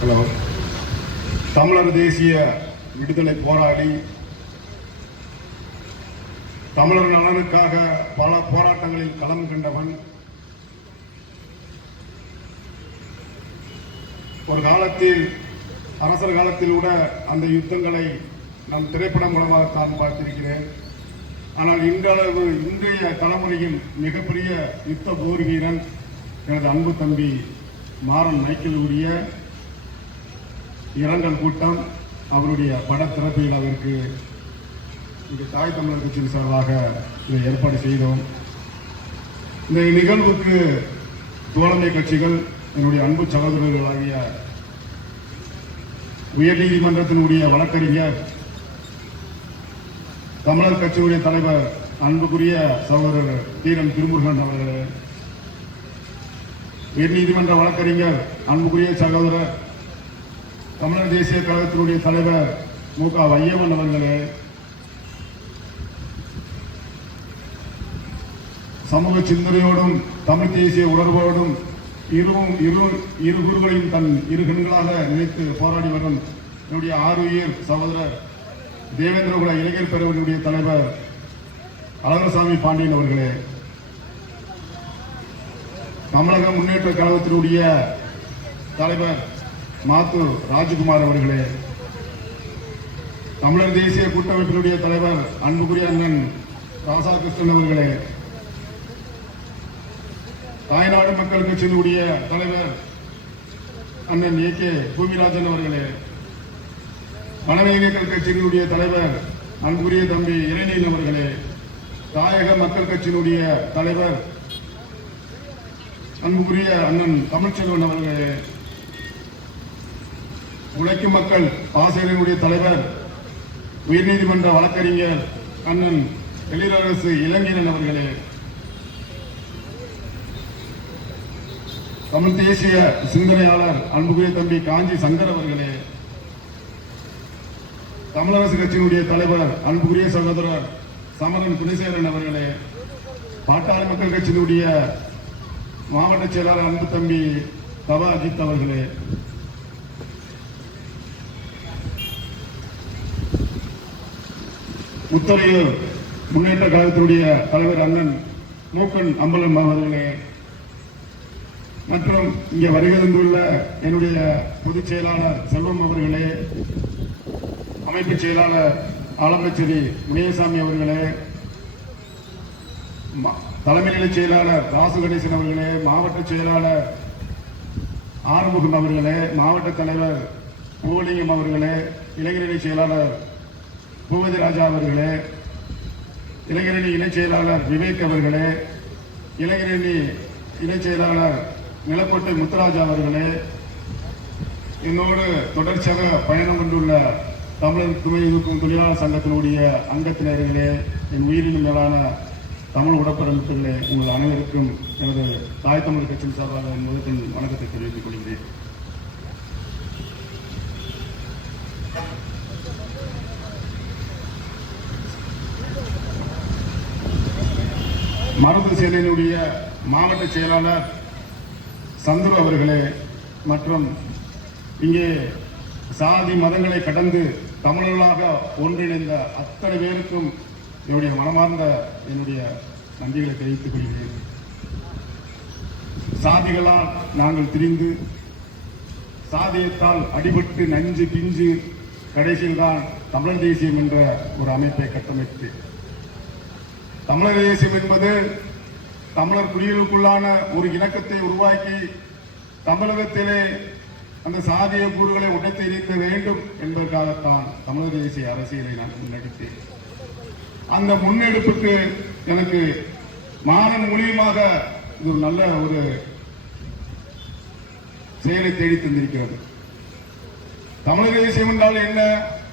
Hello. தமிழர் தேசிய விடுதலை போராளி, தமிழர் நலனுக்காக பல போராட்டங்களில் களம் கண்டவன். ஒரு காலத்தில் அரசர் காலத்தில் கூட அந்த யுத்தங்களை நான் திரைப்படம் மூலமாக தான் பார்த்திருக்கிறேன். ஆனால் இன்றைய தலைமுறையின் மிகப்பெரிய யுத்த போர் வீரன் எனது அன்பு தம்பி மாறன் மைக்கேலுடைய இரங்கல் கூட்டம். அவருடைய படத்திறப்பில் அவருக்கு இங்கு தாய் தமிழர் கட்சியின் சார்பாக இதை ஏற்பாடு செய்தோம். இந்த நிகழ்வுக்கு தோழமை கட்சிகள், என்னுடைய அன்பு சகோதரர்களாகிய உயர்நீதிமன்றத்தினுடைய வழக்கறிஞர், தமிழர் கட்சியுடைய தலைவர் அன்புக்குரிய சகோதரர் தீரன் திருமுருகன் அவர்களே, உயர்நீதிமன்ற வழக்கறிஞர் அன்புக்குரிய சகோதரர் தமிழர் தேசிய கழகத்தினுடைய தலைவர் மு.க. வையவன் அவர்களே, சமூக சிந்தனையோடும் தமிழ் தேசிய உணர்வோடும் இரு குருகளையும் தன் இரு கண்களாக நினைத்து போராடி வரும் என்னுடைய ஆருயிர் சகோதரர் தேவேந்திரகுல இளைஞர் பேரவையினுடைய தலைவர் அழகசாமி பாண்டியன் அவர்களே, தமிழக முன்னேற்ற கழகத்தினுடைய தலைவர் மாத்து ராஜகுமார் அவர்களே, தமிழர் தேசிய கூட்டமைப்பினுடைய தலைவர் அன்புக்குரிய அண்ணன் ராசாகிருஷ்ணன் அவர்களே, தாய்நாடு மக்கள் கட்சியினுடைய தலைவர் அண்ணன் ஏ.கே. பூமிராஜன் அவர்களே, மனவேகங்கள் கட்சியினுடைய தலைவர் அன்புக்குரிய தம்பி இளைஞன் அவர்களே, தாயக மக்கள் கட்சியினுடைய தலைவர் அன்புக்குரிய அண்ணன் தமிழ்ச்செல்வன் அவர்களே, உழைக்கும் மக்கள் ஆசிரியர்களுடைய தலைவர் உயர்நீதிமன்ற வழக்கறிஞர் அண்ணன் எழிலரசு இளங்கீரன் அவர்களே, தமிழ் தேசிய சிந்தனையாளர் அன்புக்குரிய தம்பி காஞ்சி சங்கர் அவர்களே, தமிழரசு கட்சியினுடைய தலைவர் அன்புக்குரிய சகோதரர் சமரன் குணசேகரன் அவர்களே, பாட்டாளி மக்கள் கட்சியினுடைய மாவட்ட செயலாளர் அன்பு தம்பி தவா அஜித் அவர்களே, முத்தரையூர் முன்னேற்ற கழகத்தினுடைய தலைவர் அண்ணன் மூக்கன் அம்பலம் அவர்களே, மற்றும் இங்கே வருகை தந்துள்ள என்னுடைய பொதுச் செயலாளர் செல்வம் அவர்களே, அமைப்பு செயலாளர் ஆலம்பச்சேரி முனியசாமி அவர்களே, தலைமை நிலை செயலாளர் ராசு கணேசன் அவர்களே, மாவட்ட செயலாளர் ஆறுமுகம் அவர்களே, மாவட்ட தலைவர் பூவலிங்கம் அவர்களே, இளைஞரணி செயலாளர் பூபதி ராஜா அவர்களே, இளைஞரணி இணைச் செயலாளர் விவேக் அவர்களே, இளைஞரணி இணைச் செயலாளர் நிலக்கோட்டை முத்துராஜா அவர்களே, என்னோடு தொடர்ச்சியாக பயணம் கொண்டுள்ள தமிழர் துணை இருக்கும் தொழிலாளர் சங்கத்தினுடைய அங்கத்தினர்களே, என் உயிரினும் மேலான தமிழ் உடற்பரம்புகளே, உங்கள் அனைவருக்கும் எனது தாய் தமிழ் கட்சியின் சார்பாக என் முதற்கண் வணக்கத்தை தெரிவித்துக் கொள்கிறேன். மருது சேனையினுடைய மாவட்ட செயலாளர் சந்துரு அவர்களே, மற்றும் இங்கே சாதி மதங்களை கடந்து தமிழர்களாக ஒன்றிணைந்த அத்தனை பேருக்கும் என்னுடைய மனமார்ந்த நன்றிகளை தெரிவித்துக் கொள்கிறேன். சாதிகளால் நாங்கள் திரிந்து, சாதியத்தால் அடிபட்டு நஞ்சு பிஞ்சு கடைசியில் தான் தமிழர் தேசியம் என்ற ஒரு அமைப்பை கட்டமைத்து, தமிழர் தேசியம் என்பது தமிழர் குடிகளுக்குள்ளான ஒரு இணக்கத்தை உருவாக்கி தமிழகத்திலே அந்த சாதிய கூறுகளை உடைத்து எறிக்க வேண்டும் என்பதற்காகத்தான் தமிழர் தேசிய அரசியலை நான் முன்னெடுத்தேன். அந்த முன்னெடுப்புக்கு எனக்கு மாறன் மூலியமாக இது நல்ல ஒரு செயலை தேடி தந்திருக்கிறது. தமிழர் தேசியம் என்றால் என்ன,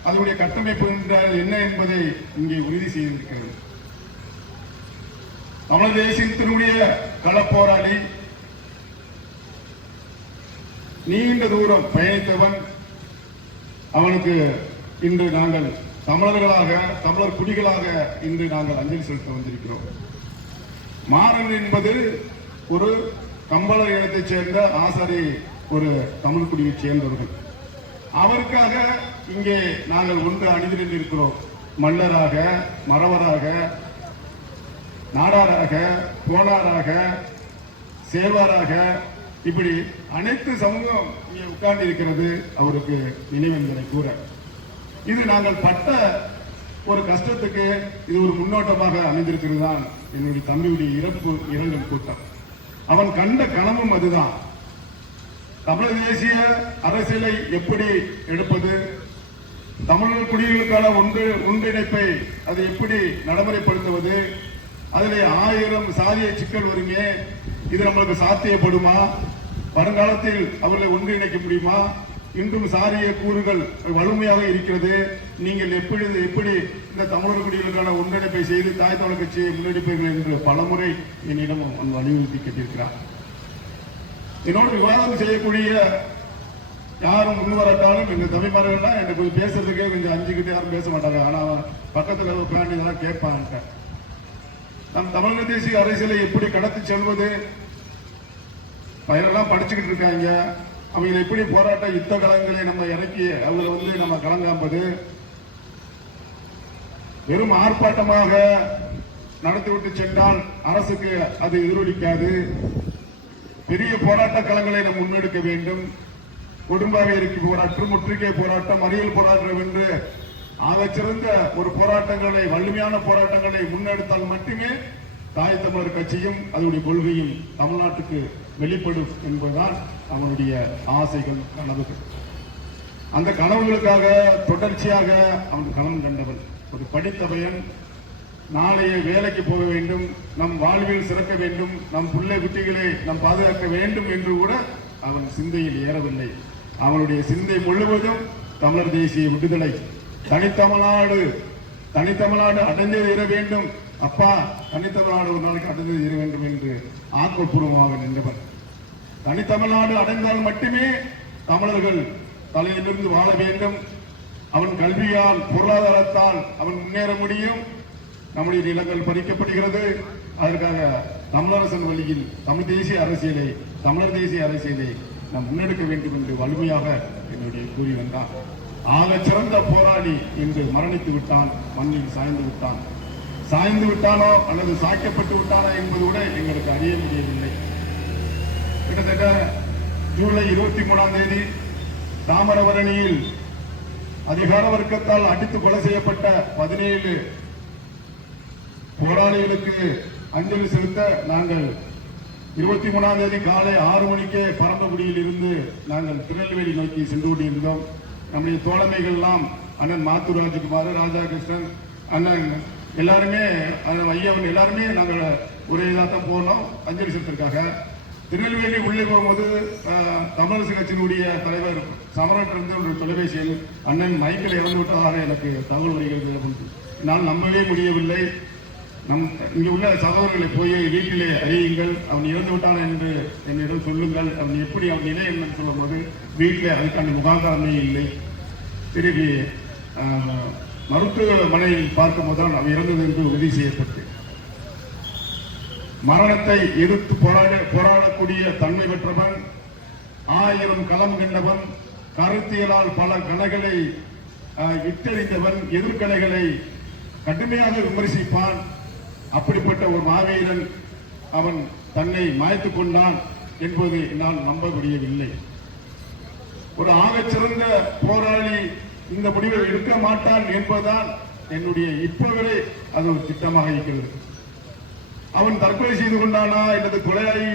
அதனுடைய கட்டமைப்பு என்றால் என்ன என்பதை இங்கே உறுதி செய்திருக்கிறது. தமிழர் தேசியத்தினுடைய களப்போராளி, நீண்ட தூரம் பயணித்தவன், அவனுக்கு இன்று நாங்கள் தமிழர்களாக, தமிழர் குடிகளாக இன்று நாங்கள் அஞ்சலி செலுத்த வந்திருக்கிறோம். மாறன் என்பது ஒரு கம்பளர் இனத்தைச் சேர்ந்த ஆசாரி, ஒரு தமிழ் குடியைச் சேர்ந்தவர்கள். அவருக்காக இங்கே நாங்கள் ஒன்று அணிந்திருக்கிறோம். மல்லராக, மறவராக, நாடாராக, போனாராக, சேவாராக, இப்படி அனைத்து சமூகம் இங்கே உட்கார்ந்து இருக்கிறது அவருக்கு நினைவென்பதை கூற. இது நாங்கள் பட்ட ஒரு கஷ்டத்துக்கு இது ஒரு முன்னோட்டமாக அமைந்திருக்கிறது தான் என்னுடைய தம்பியுடைய இறப்பு இரங்கல் கூட்டம். அவன் கண்ட கனவும் அதுதான். தமிழ் தேசிய அரசியலை எப்படி எடுப்பது, தமிழர் குடிகளுக்கான ஒன்றிணைப்பை அதை எப்படி நடைமுறைப்படுத்துவது, அதில் 1000 சாதிய சிக்கல் வருங்க, இது நம்மளுக்கு சாத்தியப்படுமா, வருங்காலத்தில் அவர்களை ஒன்றிணைக்க முடியுமா, இன்றும் சாதிய கூறுகள் வலிமையாக இருக்கிறது, நீங்கள் எப்படி இந்த தமிழர் குடிகளுக்கான ஒன்றிணைப்பை செய்து தாய் தமிழர் கட்சியை முன்னெடுப்பீர்கள் என்று பலமுறை என்னிடம் வலியுறுத்தி கேட்டிருக்கிறார். என்னோடு விவாதம் செய்யக்கூடிய யாரும் முன்வரட்டாலும் எங்க தமிழ்மார்கள்லாம் எனக்கு கொஞ்சம் பேசுறதுக்கே கொஞ்சம் அஞ்சுக்கிட்டு யாரும் பேச மாட்டாங்க. ஆனா பக்கத்துல உட்காந்து இதெல்லாம் கேட்பாங்க. நம் தமிழக தேசிய அரசியலை எப்படி கடத்தி செல்வது, பயிரெல்லாம் படிச்சுக்கிட்டு இருக்காங்க. அவங்க எப்படி போராட்ட யுத்த களங்களை நம்ம இறக்கி அவங்களை நம்ம களங்காம்பது, வெறும் ஆர்ப்பாட்டமாக நடத்திவிட்டு சென்றால் அரசுக்கு அது எதிரொலிக்காது. பெரிய போராட்ட களங்களை நாம் முன்னெடுக்க வேண்டும். கொடும்பாவேரிக்கு போராட்டம், முற்றுகை போராட்டம், மறியல் போராட்டம் என்று ஆகச்சிறந்த ஒரு போராட்டங்களை, வலிமையான போராட்டங்களை முன்னெடுத்தால் மட்டுமே தாய் தமிழர் கட்சியும் அதனுடைய கொள்கையும் தமிழ்நாட்டுக்கு வெளிப்படும் என்பதுதான் அவனுடைய ஆசைகள், கனவுகள். அந்த கனவுகளுக்காக தொடர்ச்சியாக அவன் களம் கண்டவன். ஒரு படித்தவையன் நாளைய வேலைக்கு போக வேண்டும், நம் வாழ்வில் சிறக்க வேண்டும், நம் பிள்ளை குட்டிகளை நாம் பாதுகாக்க வேண்டும் என்று கூட அவன் சிந்தையில் ஏறவில்லை. அவனுடைய சிந்தை முழுவதும் தமிழர் தேசிய விடுதலை, தனித்தமிழ்நாடு அடைந்தே இர வேண்டும், அப்பா தனித்தமிழ்நாடு ஒரு நாளைக்கு அடைந்தே இர வேண்டும் என்று ஆக்கப்பூர்வமாக நின்றவன். தனித்தமிழ்நாடு அடைந்தால் மட்டுமே தமிழர்கள் தலையிலிருந்து வாழ வேண்டும். அவன் கல்வியால், பொருளாதாரத்தால் அவன் முன்னேற முடியும். நம்முடைய நிலங்கள் பறிக்கப்படுகிறது. அதற்காக தமிழரசன் வழியில் தமிழர் தேசிய அரசியலை நாம் முன்னெடுக்க வேண்டும் என்று வலிமையாக என்னுடைய கூறி வந்தான். ஆக சிறந்த போராளி என்று மரணித்து விட்டான், மண்ணில் சாய்ந்து விட்டானோ அல்லது சாய்க்கப்பட்டு விட்டானோ என்பது கூட எங்களுக்கு அறிய முடியவில்லை. கிட்டத்தட்ட ஜூலை 23ஆம் தேதி தாமிரபரணியில் அதிகார வர்க்கத்தால் அடித்து கொலை செய்யப்பட்ட 17 போராளிகளுக்கு அஞ்சலி செலுத்த நாங்கள் 23ஆம் தேதி காலை 6 மணிக்கே பரந்தக்குடியில் இருந்து நாங்கள் திருநெல்வேலி நோக்கி சென்று கொண்டிருந்தோம். நம்முடைய தோழமைகள் எல்லாம் அண்ணன் மாத்தூர் ராஜகுமார், ராஜாகிருஷ்ணன் அண்ணன் எல்லாருமே, ஐயாவன் எல்லாருமே நாங்கள் ஒரே இதாக தான் போனோம் அஞ்சலி செலுத்திற்காக. திருநெல்வேலி உள்ளே போகும்போது தமிழரசு கட்சியினுடைய தலைவர் சமரட்டிலிருந்து ஒரு தொலைபேசியில் அண்ணன் மைக்கில் இறந்து விட்டதாக எனக்கு தகவல் வருகிறது. என்னால் நம்பவே முடியவில்லை. இங்கே உள்ள சகோதரர்களை போய் வீட்டிலே அறியுங்கள், அவன் இறந்து விட்டான் என்று என்னிடம் சொல்லுங்கள், அவன் எப்படி அவன் நிலை என்னன்னு சொல்லும் போது வீட்டில் அதுக்கான முகாதாரமே இல்லை. திருப்பி மருத்துவமனையில் பார்க்கும் போதுதான் அவன் இறந்தது என்று உறுதி செய்யப்பட்டு, மரணத்தை எதிர்த்து போராடக்கூடிய தன்மை பெற்றவன், 1000 களம் கண்டவன், கருத்தியலால் பல கலைகளை இட்டறிந்தவன், எதிர்கலைகளை கடுமையாக விமர்சிப்பான். அப்படிப்பட்ட ஒரு மாவீரன் அவன் தன்னை மாய்த்துக் கொண்டான் என்பது என்னால் நம்ப முடியவில்லை. ஒரு ஆகச்சிறந்த போராளி இந்த முடிவை எடுக்க மாட்டான் என்பதுதான் என்னுடைய இப்போவரை அது ஒரு திட்டமாக இருக்கிறது. அவன் தற்கொலை செய்து கொண்டானா அல்லது கொலையாளி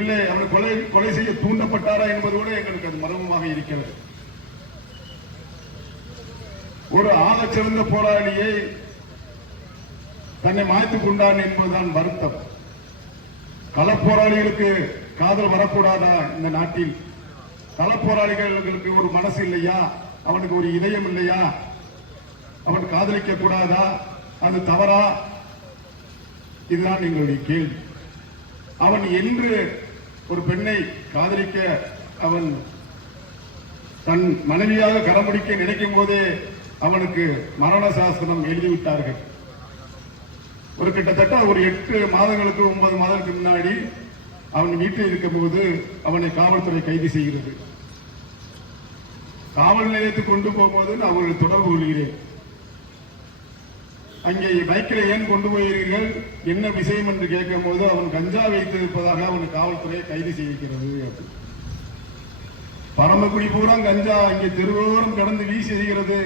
இல்லை, அவன் கொலை செய்ய தூண்டப்பட்டாரா என்பது கூட எங்களுக்கு அது மர்மமாக இருக்கிறது. ஒரு ஆகச்சிறந்த போராளியை தன்னை மாய்த்துக் கொண்டான் என்பதுதான் வருத்தம். களப்போராளிகளுக்கு காதல் வரக்கூடாதா இந்த நாட்டில்? களப்போராளிகளுக்கு ஒரு மனசு இல்லையா? அவனுக்கு ஒரு இதயம் இல்லையா? அவன் காதலிக்க கூடாதா? அது தவறா? இதுதான் எங்களுடைய கேள்வி. அவன் என்று ஒரு பெண்ணை காதலிக்க அவன் தன் மனைவியாக கரமுடிக்க நினைக்கும் போதே அவனுக்கு மரண சாஸ்திரம் எழுதிவிட்டார்கள். ஒரு கிட்டத்தட்ட ஒரு 8 மாதங்களுக்கு 9 மாதங்களுக்கு முன்னாடி அவன் வீட்டில் இருக்கும்போது அவனை காவல்துறை கைது செய்கிறது. காவல் நிலையத்துக்கு கொண்டு போகும்போது நான் அவர்களை தொடர்பு கொள்கிறேன். அங்கே பைக்கில் ஏன் கொண்டு போகிறீர்கள், என்ன விஷயம் என்று கேட்கும் போது அவன் கஞ்சா வைத்திருப்பதாக அவன் காவல்துறை கைது செய்கிறது. பரமக்குடி பூரா கஞ்சா அங்கே தெருவோரம் கடந்து வீசி எறிகிறது.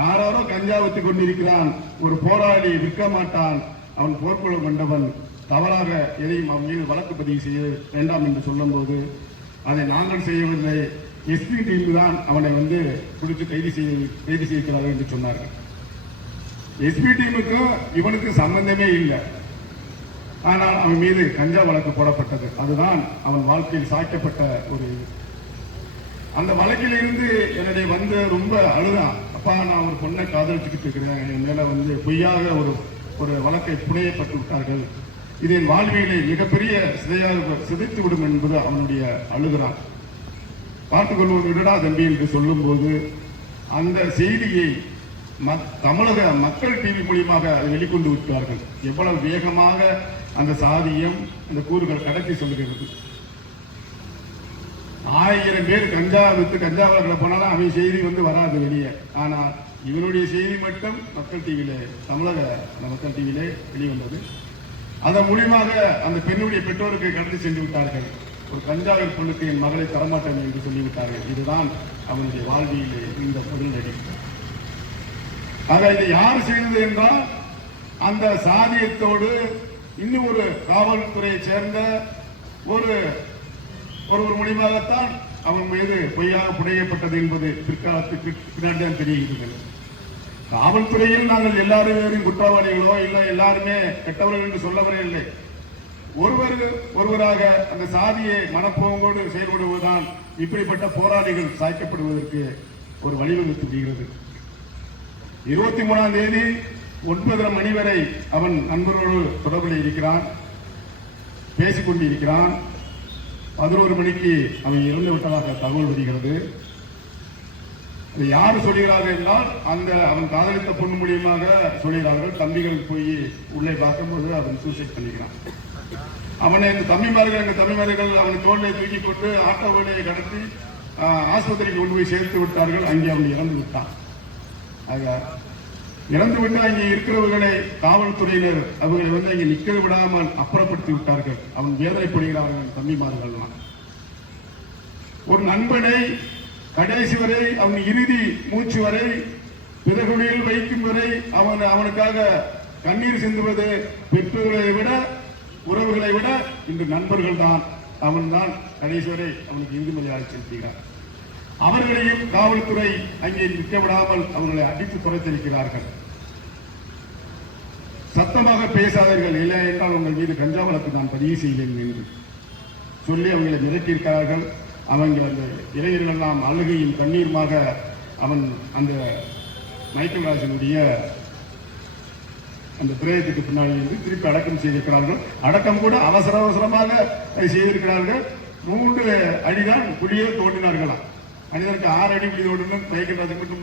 யாரோ கஞ்சா வைத்துக் கொண்டிருக்கிறான். ஒரு போராளி விற்க மாட்டான், அவன் போர்க்குழு கொண்டவன், தவறாக எதையும் அவன் மீது வழக்கு பதிவு செய்ய வேண்டாம் என்று சொல்லும் போது அதை நாங்கள் செய்யவில்லை, எஸ்பி டீம் தான் அவனை பிடித்து கைது செய்கிறார்கள் என்று சொன்னார்கள். எஸ்பி டீமுக்கும் இவனுக்கு சம்பந்தமே இல்லை. ஆனால் அவன் மீது கஞ்சா வழக்கு போடப்பட்டது. அதுதான் அவன் வாழ்க்கையில் சாய்க்கப்பட்ட ஒரு. அந்த வழக்கில் இருந்து என்னுடைய ரொம்ப அழுதான். அப்பா, நான் ஒரு பொண்ணை காதலிச்சுக்கிட்டு இருக்கிறேன், என் மேல பொய்யாக ஒரு வழக்கை புனையப்பட்டு விட்டார்கள், இது என் வாழ்வியலை மிகப்பெரிய சிதைத்து விடும் என்பது அவனுடைய அழுகிறான். பார்த்துக்கொள்வோம் விடடா தம்பி என்று சொல்லும் போது அந்த செய்தியை தமிழக மக்கள் டிவி மூலியமாக வெளிக்கொண்டு விட்டார்கள். எவ்வளவு வேகமாக அந்த சாதியம் அந்த கூறுகள் கடத்தி சொல்கிறது. 1000 பேர் கஞ்சா வித்து கஞ்சா வளர்க்கல போனாலும் அவன் செய்தி வராது வெளியே. ஆனா இவனுடைய செய்தி மட்டும் மக்கள் டிவியில, தமிழக மக்கள் டிவியிலே வெளிவந்தது. அதன் மூலியமாக அந்த பெண்ணுடைய பெற்றோருக்கு கடத்தி சென்று விட்டார்கள். ஒரு கஞ்சாவின் பொண்ணுக்கு என் மகளை தரமாட்டேன் என்று சொல்லிவிட்டார்கள். இதுதான் அவனுடைய வாழ்வியலே இந்த பொருள். ஆக இதை யார் செய்தது என்றால் அந்த சாதியத்தோடு இன்னும் ஒரு காவல்துறையை சேர்ந்த ஒருவர் மூலியமாகத்தான் அவன் மீது பொய்யாக புனையப்பட்டது என்பது பிற்காலத்துக்கு பின்னாடி தான் தெரிகிறது. காவல்துறையில் நாங்கள் எல்லாரும் குற்றவாளிகளோ இல்லை எல்லாருமே கெட்டவர்கள் என்று சொல்லவரே இல்லை. ஒருவராக அந்த சாதியை மனப்போங்கோடு செயல்படுவதுதான் இப்படிப்பட்ட போராளிகள் சாய்க்கப்படுவதற்கு ஒரு வழிவகுத்து விடுகிறது. 23ஆம் தேதி 9:30 மணி வரை அவன் நண்பர்களோடு தொடர்பில் இருக்கிறான், பேசிக்கொண்டிருக்கிறான். 11 மணிக்கு அவன் இறந்து விட்டதாக தகவல் வருகிறது. யார் சொல்கிறார்கள் என்றால் அவன் காதலித்த பொண்ணு மூலியமாக சொல்கிறார்கள். தம்பிகள் போய் உள்ளே பார்க்கும்போது அவன் சூசைட் பண்ணிக்கிறான். அவனை எங்க தம்பிமார்கள் அவன் தோல்லை தூக்கி கொண்டு ஆட்டோவிலே கடத்தி ஆஸ்பத்திரிக்கு கொண்டு போய் சேர்த்து விட்டார்கள். அங்கே அவன் இறந்து விட்டான். ஆக இறந்து விட்டு அங்கே இருக்கிறவர்களை காவல்துறையினர் அவர்களை அங்கே நிற்க விடாமல் அப்புறப்படுத்தி விட்டார்கள். அவன் வேதனைப்படுகிறார்கள் தம்பிமார்கள்லாம். ஒரு நண்பனை கடைசி வரை அவன் இறுதி மூச்சு வரை பிறகுடியில் வைக்கும் வரை அவனுக்காக கண்ணீர் சிந்துவது பெற்றோர்களை விட உறவுகளை விட இன்று நண்பர்கள் தான். அவன் தான் கடைசி வரை அவனுக்கு இறுதிமொழியாக செலுத்துகிறார். அவர்களையும் காவல்துறை அங்கே நிற்க விடாமல் அவர்களை அடித்து துரைத்திருக்கிறார்கள். சத்தமாக பேசாதீர்கள், இல்லை என்றால் உங்கள் மீது கஞ்சா வழக்கு நான் பதிவு செய்வேன் என்று சொல்லி அவர்களை மிரட்டியிருக்கிறார்கள். அவங்க அந்த இளைஞர்கள் எல்லாம் அழுகையும் கண்ணீருமாக அவன் அந்த மைக்கேல் ராஜனுடைய அந்த பிரேயத்துக்கு பின்னாடி திருப்பி அடக்கம் செய்திருக்கிறார்கள். அடக்கம் கூட அவசரமாக செய்திருக்கிறார்கள். 3 அடிதான் குடியே தோண்டினார்களாம். மனிதனுக்கு 6 அடி குடி தோண்டணும், மைக்கேல் ராஜுக்கு மட்டும்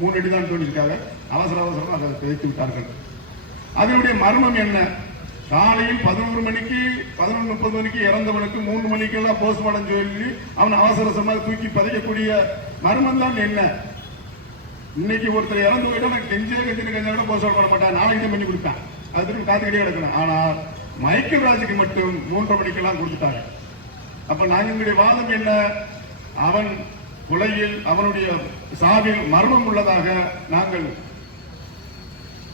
3 அடி தான் தோண்டிருக்காங்க. அவசரமாக அதை பிழைத்து விட்டார்கள். அதனுடைய மர்மம் என்ன? காலையில் 11 மணிக்கு 11:30 மணிக்கு இறந்தவனுக்கு 3 மணிக்கெல்லாம் போஸ்ட்மார்டம் சொல்லி அவன் அவசரமாக தூக்கி பதைக்கக்கூடிய மர்மம் தான் என்ன? இன்னைக்கு ஒருத்தர் இறந்து போயிட்டா நான் கெஞ்சா கூட போஸ்ட்மார்டம் பண்ண மாட்டான், நாளைக்கு தான் பண்ணி கொடுப்பேன், அதுக்கு காத்துக்கிட்டே கிடக்கணும். ஆனால் மைக்கேல் ராஜுக்கு மட்டும் 3:30 மணிக்கெல்லாம் கொடுத்துட்டாங்க. அப்ப நாங்களுடைய வாதம் என்ன? அவன் கொலையில் அவனுடைய சாவில் மர்மம் உள்ளதாக நாங்கள்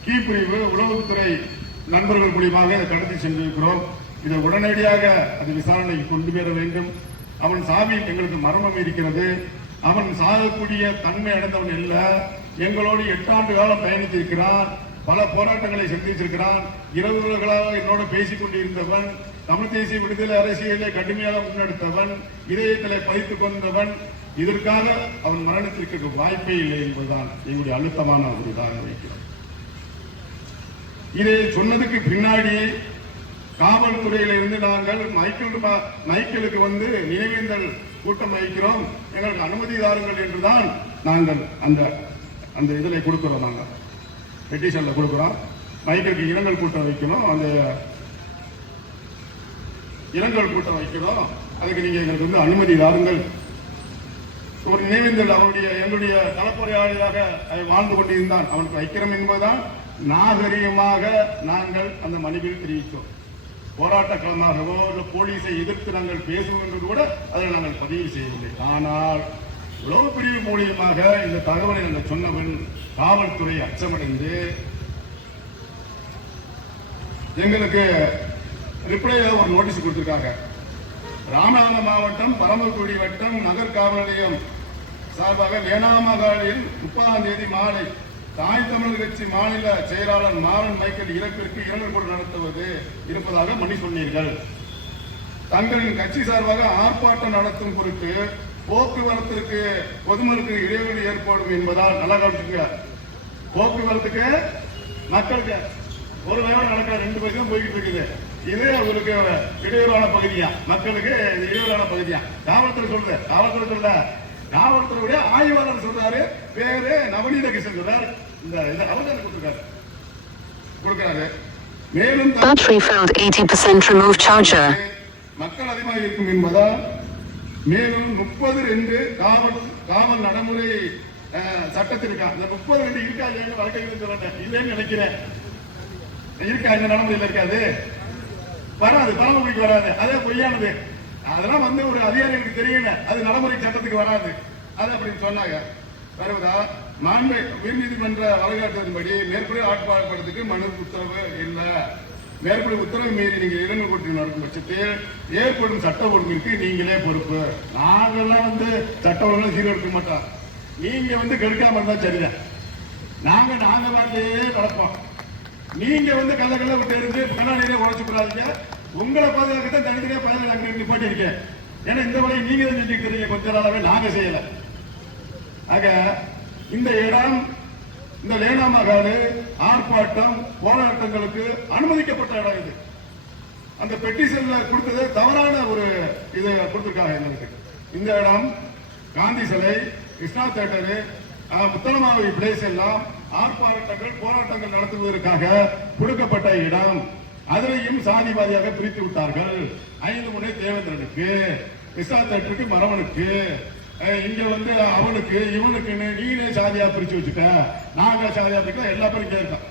கீழ்பிரிவு உளவுத்துறை நண்பர்கள் மூலியமாக கடத்தி சென்றிருக்கிறோம். இதை உடனடியாக அது விசாரணைக்கு கொண்டு வர வேண்டும். அவன் சாவில் எங்களுக்கு மர்மம் இருக்கிறது. அவன் சாகக்கூடிய தன்மை அடைந்தவன் இல்ல. எங்களோடு 8 ஆண்டு காலம் பயணித்திருக்கிறான், பல போராட்டங்களை சந்தித்திருக்கிறான், இரவுகளாக என்னோடு பேசிக் கொண்டிருந்தவன், தமிழ் தேசிய விடுதலை அரசியலை கடுமையாக முன்னெடுத்தவன், இதயத்திலே பதித்துக் கொண்டவன். இதற்காக அவன் மரணத்திற்கு வாய்ப்பே இல்லை என்பதுதான் எங்களுடைய அழுத்தமான ஒரு இதாக வைக்கிறோம். இதை சொன்னதுக்கு பின்னாடி காவல்துறையிலிருந்து நாங்கள் மைக்கேலுக்கு நினைவேந்தல் கூட்டம் வைக்கிறோம், எங்களுக்கு அனுமதி தாருங்கள் என்றுதான் நாங்கள் அந்த இதில் கொடுக்கிறோம். நாங்கள் பெட்டிஷன்ல கொடுக்கிறோம். மைக்கேலுக்கு இரங்கல் கூட்டம் வைக்கணும். அந்த இரங்கல் கூட்டம் வைக்கணும். அதுக்கு நீங்க எங்களுக்கு வந்து அனுமதி தாருங்கள். ஒரு நினைவேந்தல் அவருடைய எங்களுடைய தலைப்பொறையாளியாக வாழ்ந்து கொண்டிருந்தான். அவனுக்கு வைக்கிறோம் என்பதுதான் நாகரிகமாக நாங்கள் அந்த மனுவில் தெரிவித்தோம். போராட்ட களமாகவோ இல்லை போலீஸை எதிர்த்து நாங்கள் பேசுவோம் என்பது கூட அதில் நாங்கள் பதிவு செய்யவில்லை. ஆனால் உளவு பிரிவு மூலியமாக இந்த தகவலை நாங்கள் சொன்னவன் காவல்துறை அச்சமடைந்து எங்களுக்கு ரிப்ளையாக ஒரு நோட்டீஸ் கொடுத்திருக்காங்க. ராமநாதபுரம் மாவட்டம் பரமக்குடி வட்டம் நகர் காவல் நிலையம் சார்பாக லேனாமகாலில் 30ஆம் தேதி மாலை தாய் தமிழர் கட்சி மாநில செயலாளர் மாறன் மைக்கேல் இறப்பிற்கு இரங்கல் கூட்டம் நடத்துவது இருப்பதாக மணி சொன்னீர்கள். தங்களின் கட்சி சார்பாக ஆர்ப்பாட்டம் நடத்தும் பொருட்டு போக்குவரத்திற்கு பொதுமக்களுக்கு இடைவெளி ஏற்படும் என்பதால் நல்லா கவனிச்சுங்க. போக்குவரத்துக்கு மக்களுக்கு ஒரு வேலை நடக்கிற 2 பகுதி தான் போய்கிட்டு இருக்குது. இது அவங்களுக்கு இடையூறான பகுதியா, மக்களுக்கு இடையூறான பகுதியா. காவல்துறை சொல்ல காவல்துறையுடைய ஆய்வாளர் சொல்றாரு, பேரு நவநீத கிருஷ்ணன் சொல்றாரு. இந்த அவதாரம் கொடுக்கிறாரு. மேலும் மக்கள் அதிகமாக இருக்கும் என்பதால் மேலும் 30(2) காவல் நடைமுறை சட்டத்தில் இருக்கா. இந்த 30(2) இருக்கா இல்லைன்னு வழக்கறிஞர் சொல்றேன். இல்லைன்னு நினைக்கிறேன். இருக்கா? இந்த நடைமுறையில் இருக்காது, வராது, பரமக்குடிக்கு வராது. அதே பொய்யானது. அதெல்லாம் வந்து ஒரு அதிகாரிகளுக்கு தெரியல, அது நடைமுறை சட்டத்துக்கு வராது. அது அப்படின்னு சொன்னாங்க. வருவதா மாண்பு உயர்நீதிமன்ற வழிகாட்டுதலின்படி மேற்படி ஆட்பாடுறதுக்கு மனு உத்தரவு இல்லை. மேற்படி உத்தரவு மீறி நீங்க இரங்கல் கூட்டம் நடக்கும் பட்சத்தில் ஏற்படும் சட்ட ஒழுங்கிற்கு நீங்களே பொறுப்பு. நாங்கெல்லாம் வந்து சட்ட ஒழுங்கு சீர்கெடுக்க மாட்டோம். நீங்க வந்து கெடுக்காம இருந்தா சரிதான். நாங்க பாட்டிலேயே நடப்போம். நீங்க வந்து கள்ள விட்டு இருந்து கண்ணாடியே உழைச்சு கூடாதுங்க. உங்களை பாதுகாக்கத்தான் தனித்தனியா பயணம் நாங்கள் நிப்பாட்டி இருக்கேன். ஏன்னா இந்த வழியை நீங்க தான் செஞ்சுட்டு இருக்கீங்க, கொஞ்ச நாளாவே நாங்க செய்யல. ஆக இந்த இடம், இந்த லேனாமகாலு ஆர்ப்பாட்டம் போராட்டங்களுக்கு அனுமதிக்கப்பட்ட இடம். இது அந்த பெட்டிஷன்ல கொடுத்தது தவறான ஒரு இது கொடுத்திருக்காங்க எங்களுக்கு. இந்த இடம் காந்தி சிலை, கிருஷ்ணா தியேட்டரு, முத்தலமாவை பிளேஸ் எல்லாம் ஆர்ப்பாட்டங்கள் போராட்டங்கள் நடத்துவதற்காக கொடுக்கப்பட்ட இடம். அதிலையும் சாதிவாதியாக பிரித்து விட்டார்கள். 5 முனை தேவேந்திரனுக்கு, கிருஷ்ணா தியேட்டருக்கு மரவனுக்கு, இங்க வந்து அவனுக்கு இவனுக்குன்னு நீனே சாதியா பிரிச்சு வச்சுட்ட. நாங்க சாதியா பிரிக்க எல்லா பேரும் கேட்கோம்.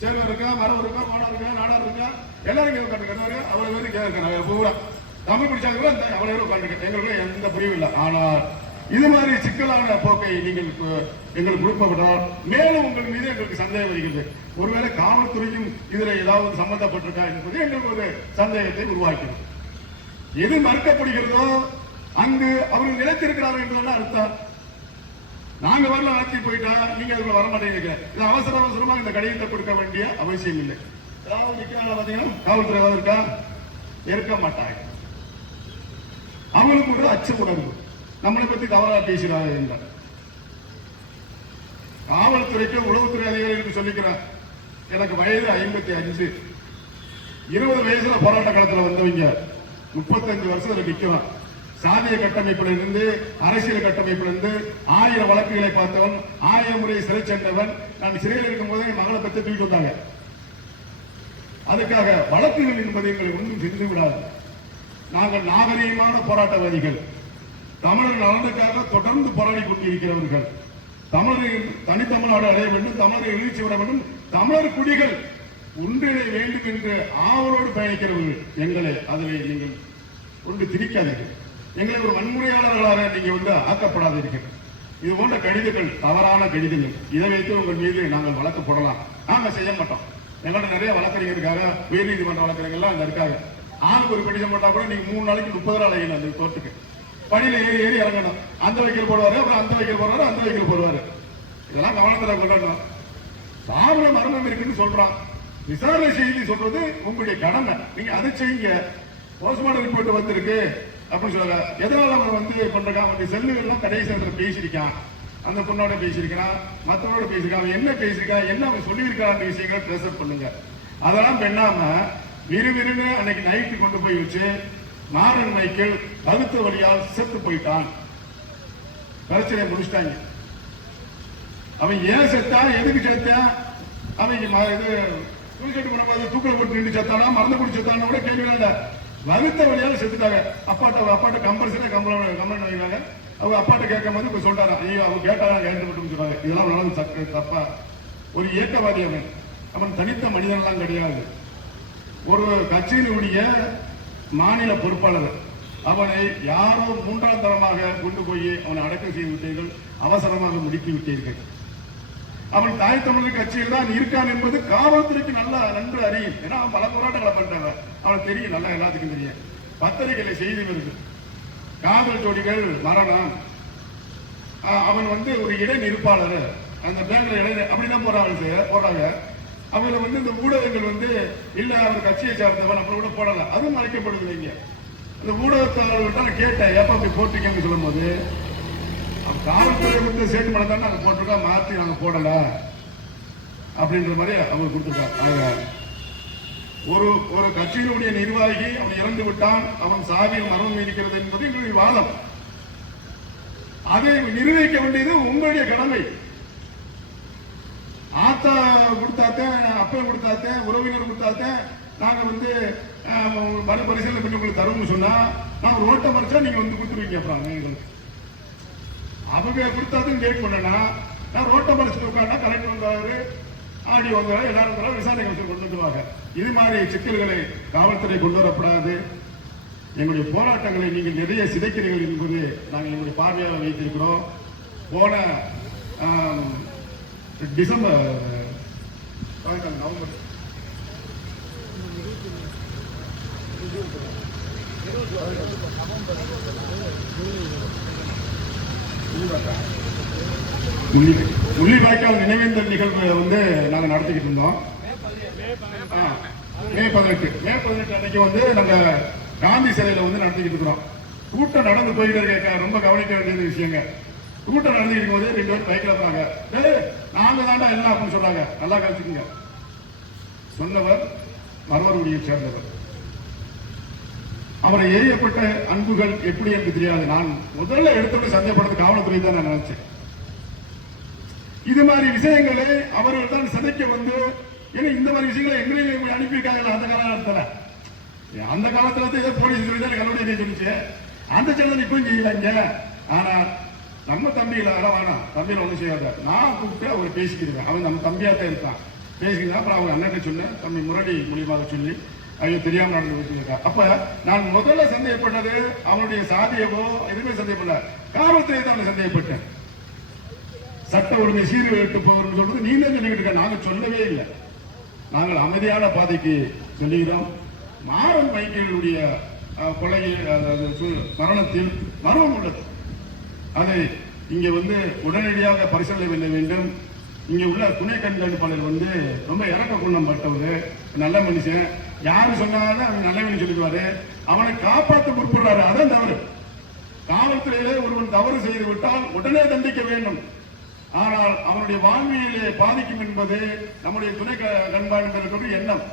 சேர்வர் இருக்கா, மரம் இருக்கா, மாடா இருக்கா, நாடார் இருக்கா, எல்லாரும் கேட்கறாரு. அவ்வளவு பேரும் கேட்கறாங்க. பூரா தமிழ் பிடிச்சாங்க கூட அவ்வளவு பேரும் உட்காந்துருக்கேன். எங்களுக்கு எந்த புரியும் இல்லை. ஆனால் இது மாதிரி சிக்கலான போக்கை நீங்கள் எங்களுக்கு கொடுப்பதால் மேலும் உங்கள் மீது எங்களுக்கு சந்தேகம் வருகிறது. ஒருவேளை காவல்துறையும் இதுல ஏதாவது சம்பந்தப்பட்டிருக்கா என்பது எங்களுக்கு ஒரு சந்தேகத்தை உருவாக்கிறது. எது மறுக்கப்படுகிறதோ அங்கு அவர்கள் நிலைத்திருக்கிறார்கள் என்றுதான் அர்த்தம். நாங்க வரல நடத்தி போயிட்டா நீங்க அதுக்குள்ள வர மாட்டேங்க. இது அவசரமா இந்த கடிதத்தை கொடுக்க வேண்டிய அவசியம் இல்லை. பாத்தீங்கன்னா காவல்துறை ஏதாவது இருக்கா? இருக்க மாட்டாங்க. அவங்களுக்கு ஒரு அச்ச உணர்வு, நம்மளை பத்தி தவறா பேசுறாங்க என்றார். காவல்துறைக்கு உளவுத்துறை அதிகாரிகளுக்கு சொல்லிக்கிறேன். எனக்கு வயது 55. 20 வயசுல போராட்ட காலத்துல வந்தவங்க 35 வருஷத்துல நிக்கலாம். சாதிய கட்டமைப்புல இருந்து அரசியல் கட்டமைப்புல இருந்து 1000 வழக்குகளை பார்த்தவன், 1000 முறை சிறை சென்றவன். நான் சிறையில் இருக்கும் போது என் மகளை பத்தி தூக்கிட்டு வந்தாங்க. அதுக்காக வழக்குகள் என்பதை எங்களை ஒன்றும் சென்று விடாது. நாங்கள் நாகரீகமான போராட்டவாதிகள், தமிழர் நலனுக்காக தொடர்ந்து போராடி கொண்டிருக்கிறவர்கள். தமிழரின் தனித்தமிழ்நாடு அடைய வேண்டும், தமிழரை எழுச்சி விட வேண்டும், தமிழர் குடிகள் ஒன்றிணை வேண்டும் என்று ஆவலோடு பயணிக்கிறவர்கள். எங்களை அதில் நீங்கள் ஒன்று திரிக்காதீர்கள். எங்களை ஒரு வன்முறையாளர்களாக நீங்க வந்து ஆக்கப்படாதீர்கள். இது போன்ற கடிதங்கள் தவறான கடிதங்கள். இதை வைத்து உங்கள் மீது நாங்கள் வழக்கு போடலாம். நாங்க செய்ய மாட்டோம். எங்கள்ட்ட நிறைய வழக்கறிஞர் இருக்காங்க, உயர்நீதிமன்ற வழக்கறிஞர்கள்லாம் அங்க இருக்காங்க. ஆளுக்கு ஒரு கடிதம் போட்டா கூட நீங்க 3 நாளைக்கு 30 நாள் ஆகணும். அந்த கோர்ட்டுக்கு படியில ஏறி இறங்கணும். அந்த வைக்கல் போடுவாரு, அப்புறம் அந்த வைக்கல் போடுவாரு, அந்த வைக்கல் போடுவாரு. இதெல்லாம் கவனத்துல கொண்டாடணும். சாவல மரணம் இருக்குன்னு சொல்றான். விசாரணை செய்தி சொல்றது உங்களுடைய கடமை. நீங்க அதை செய்யுங்க. போஸ்ட்மார்டம் ரிப்போர்ட் வந்திருக்கு அப்படின்னு சொல்ல எதனால அவன் வந்து பண்றான்? அவனுடைய செல்லுகள்லாம் கடைசி நேரத்தில் பேசியிருக்கான். அந்த பொண்ணோட பேசியிருக்கிறான், மற்றவனோட பேசியிருக்கான். அவன் என்ன பேசியிருக்கான், என்ன அவன் சொல்லியிருக்கான் விஷயங்களை ப்ரெசர் பண்ணுங்க. அதெல்லாம் பெண்ணாம விறுவிறுன்னு அன்னைக்கு நைட்டு கொண்டு போய் வச்சு மாறன் மைக்கேல் கழுத்து வழியால் செத்து போயிட்டான். பிரச்சனையை முடிச்சிட்டாங்க. அவன் ஏன் செத்தான், எதுக்கு செத்தான், அவங்க இது சூசைட் பண்ணும்போது தூக்கில் போட்டு நின்று செத்தானா மறந்து போட்டு செத்தானா கூட கேள்வி இல்லை. வகுத்த வழியால செத்துட்டாங்க. அப்பாட்ட கம்பல்சரி கம்ப்ளைண்ட் வைக்கிறாங்க. அவங்க அப்பாட்ட கேட்கும் போது இப்ப சொல்றாரு, ஐயோ அவங்க கேட்டாங்க கேட்டு சொல்றாங்க. இதெல்லாம் நடந்து தப்பா? ஒரு இயக்கவாதி அவன் தனித்த மனிதன்லாம் கிடையாது. ஒரு கட்சியினுடைய மாநில பொறுப்பாளர். அவனை யாரோ மூன்றாம் தரமாக கொண்டு போய் அவனை அடக்கம் செய்து விட்டீர்கள், அவசரமாக முடித்து விட்டீர்கள். அவன் தாய் தமிழர் கட்சியில் தான் இருக்கான் என்பது காவல்துறைக்கு நல்லா நன்று அறியும். ஏன்னா அவன் பல போராட்டங்களை பண்றாங்க, அவனுக்கு தெரியும், நல்லா எல்லாத்துக்கும் தெரியும். பத்திரிகைகளை செய்தி வருது, காதல் ஜோடிகள் மரணம், அவன் ஒரு இடைநிற்பாளர், அந்த பேங்க்ல அப்படிதான் போறாங்க. அவங்கள இந்த ஊடகங்கள் இல்ல அவர் கட்சியை சார்ந்தவன் அப்படி கூட போடல, அதுவும் மறைக்கப்படுது. இங்க இந்த ஊடகத்தாளர்கிட்ட கேட்டேன், எப்ப அப்படி போட்டிருக்கேன்னு சொல்லும் போது காவல்துறை ஸ்டேட்மெண்ட் தான் நாங்க போட்டிருக்கோம், மாற்றி நாங்க போடல அப்படின்ற மாதிரி அவங்க கொடுத்திருக்காங்க. ஒரு கட்சியினுடைய நிர்வாகி அவன் இறந்து விட்டான், அவன் சாவியில் மரணம் இருக்கிறது என்பது எங்களுடைய வாதம். அதை நிர்வகிக்க வேண்டியது உங்களுடைய கடமை. ஆத்தா கொடுத்தாத்தேன், அப்பன் கொடுத்தாத்தேன், உறவினர் கொடுத்தாத்தேன் நாங்க மறுபரிசீலனை பண்ணி உங்களுக்கு தருவோம்னு சொன்னா நான் ஒரு ஓட்ட மறைச்சா நீங்க கொடுத்துருவீங்க. அப்புறம் அவங்க கொடுத்தாதுன்னு லேட் பண்ணனா நான் ரோட்டை மறைச்சிட்டு உட்காந்தா கலெக்டர் வந்தாரு, ஆடி வந்தாரு, எல்லாரும் வந்தாலும் விசாரணை கமிஷன் கொண்டு வந்துருவாங்க. இது மாதிரி சிக்கல்களை காவல்துறை கொண்டு வரப்படாது. எங்களுடைய போராட்டங்களை நீங்கள் நிறைய சிதைக்கிறீர்கள் என்பது நாங்கள் எங்களுடைய பார்வையாக வைத்திருக்கிறோம். போன டிசம்பர் நவம்பர் முள்ளிவாய்க்கால் நினைவேந்தல் நிகழ்வு நாங்க நடத்திக்கிட்டு இருந்தோம். மே 18 அன்னைக்கு நாங்க காந்தி சிலையில நடத்திக்கிட்டு இருக்கிறோம். கூட்டம் நடந்து போயிட்டு இருக்க, ரொம்ப கவனிக்க வேண்டிய விஷயங்க. கூட்டம் நடந்துட்டு இருக்கும் போது 2 பேர் பைக்ல போறாங்க. நாங்க தாண்டா எல்லாம் அப்படின்னு சொல்றாங்க. நல்லா கவனிச்சுக்கோங்க. சொன்னவர் மரவருடைய சேர்ந்தவர். அவரை ஏறியப்பட்ட அன்புகள் எப்படி என்று தெரியாது. நான் முதல்ல எடுத்தோடு சந்தேகப்படுறது காவல்துறை தான் நான் நினைச்சேன். இது மாதிரி விஷயங்களை அவர்கள் தான் சதைக்க ஏன்னா இந்த மாதிரி விஷயங்களை எங்களையும் அனுப்பியிருக்காங்க. அந்த காலத்துல போலீஸ் கல்லூரி சொல்லிச்சு, அந்த சேனல் இப்ப செய்யலாங்க. ஆனா நம்ம தம்பியில வேணாம், தம்பியில ஒண்ணும் செய்யாத, நான் கூப்பிட்டு அவர் பேசிக்கிடுவேன். அவன் நம்ம தம்பியாத்தான் இருக்கான், பேசிக்கிறேன். அப்புறம் அவங்க அண்ணன் சொன்னேன், தம்பி முரளி மூலியமாக சொல்லி ஐயோ தெரியாம நடந்து வச்சிருக்கா. அப்ப நான் முதல்ல சந்தேகப்பட்டது அவனுடைய சாதியவோ எதுவுமே சந்தேகப்படல, காவல்துறை தான் சந்தேகப்பட்டேன். சட்ட ஒழுங்கை சீர்கேட்டு போகிறோம் சொல்றது நீ தான் சொல்லிக்கிட்டு இருக்க, நாங்க சொல்லவே இல்லை. நாங்கள் அமைதியான பாதைக்கு சொல்லுகிறோம். மாறன் மைக்கேலுடைய கொலை மரணத்தில் மர்மம் உள்ளது. அதை இங்க உடனடியாக பரிசீலனை பண்ண வேண்டும். இங்க உள்ள துணை கண்காணிப்பாளர் ரொம்ப இறக்க குணம் பட்டவர், நல்ல மனுஷன். யாரு சொன்னாலும் அவன் நல்லவன் சொல்லிடுவாரு. அவனை காப்பாற்ற முற்படுறாரு, அதான் தவறு. காவல்துறையிலே ஒருவன் தவறு செய்து விட்டால் உடனே தண்டிக்க வேண்டும். ஆனால் அவனுடைய வாழ்வியலை பாதிக்கும் என்பது நம்முடைய துணை கண்காணிப்பாளர்களுடைய எண்ணம்.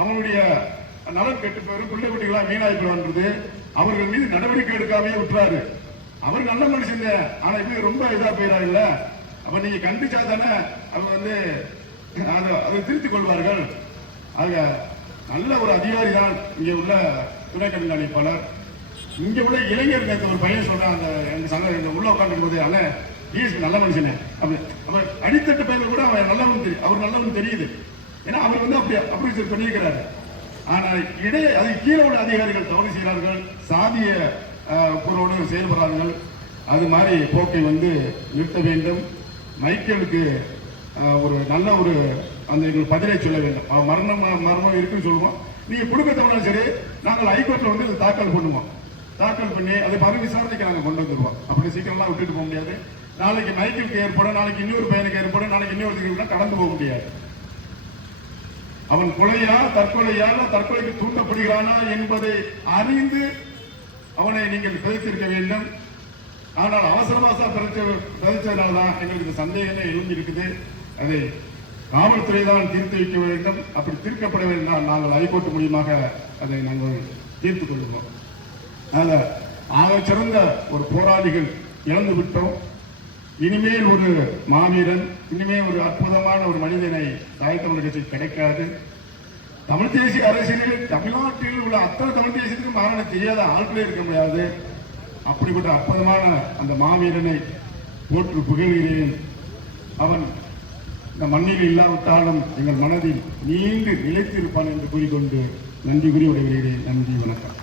அவனுடைய நலன் கெட்டு போயிரு, பிள்ளை குட்டிகளா மீனாய் போயிடுன்றது. அவர்கள் மீது நடவடிக்கை எடுக்காமே விட்டுறாரு. அவர் நல்ல மனுஷன், ஆனா இது ரொம்ப இதா போயிடாருல்ல. அப்ப நீங்க கண்டிச்சா தானே அவங்க அதை திருத்திக் கொள்வார்கள். ஆக நல்ல ஒரு அதிகாரி தான் இங்க உள்ள துணை கண்காணிப்பாளர். இங்க உள்ள இளைஞர் நேற்று ஒரு பையன் சொல்றான், எங்க சங்க உள்ள உட்காந்துக்கும் போது, அண்ணன் டிஎஸ்பி நல்ல மனுஷனே, அவர் அடித்தட்டு பையன் கூட அவன் நல்லவன் தெரியும், அவர் நல்லவன் தெரியுது. ஏன்னா அவர் அப்படி பண்ணியிருக்கிறாரு. ஆனால் அது கீழே உள்ள அதிகாரிகள் தவறு செய்கிறார்கள், சாதிய பொருளோடு செயல்படுறார்கள். அது மாதிரி போக்கை நிறுத்த வேண்டும். மைக்கேலுக்கு ஒரு நல்ல ஒரு எங்களுக்கு பதிலை சொல்ல வேண்டும். மரணம் இருக்குன்னு சொல்லுவோம். நீங்க கொடுக்கத்தவங்களும் சரி, நாங்கள் ஹைகோர்ட்ல தாக்கல் பண்ணுவோம். தாக்கல் பண்ணி அதை மறு விசாரணைக்கு நாங்கள் கொண்டு வந்துருவோம். அப்படி சீக்கிரம்லாம் விட்டுட்டு போக முடியாது. நாளைக்கு மைக்கேலுக்கு ஏற்படும், நாளைக்கு இன்னொரு பையனுக்கு ஏற்படும், நாளைக்கு இன்னொரு கடந்து போக முடியாது. அவன் கொலையா தற்கொலையா தற்கொலைக்கு தூண்டப்படுகிறானா என்பதை அறிந்து அவனை நீங்கள் பிரித்திருக்க வேண்டும். ஆனால் அவசரமாக பிரித்ததுனால்தான் எங்களுக்கு சந்தேகமே எழுந்து இருக்குது. அதை காவல்துறை தான் தீர்த்து வைக்க வேண்டும். அப்படி தீர்க்கப்பட வேண்டும், நாங்கள் ஹைகோர்ட் மூலியமாக அதை நாங்கள் தீர்த்துக் கொள்கிறோம். அதில் ஆக சிறந்த ஒரு போராளிகள் இழந்து விட்டோம். இனிமேல் ஒரு மாவீரன், இனிமேல் ஒரு அற்புதமான ஒரு மனிதனை தாய் தமிழர் கட்சி கிடைக்காது. தமிழ் தேசிய அரசியலில் தமிழ்நாட்டில் உள்ள அத்தனை தமிழ் தேசியத்துக்கு மாநிலம் தெரியாத ஆட்களே இருக்க முடியாது. அப்படிப்பட்ட அற்புதமான அந்த மாவீரனை போற்று புகழ்கிறேன். அவன் இந்த மண்ணில் இல்லாவிட்டாலும் எங்கள் மனதில் நீண்டு நிலைத்திருப்பான் என்று கூறிக்கொண்டு நன்றி கூறி விடைபெறுகிறேன். நன்றி, வணக்கம்.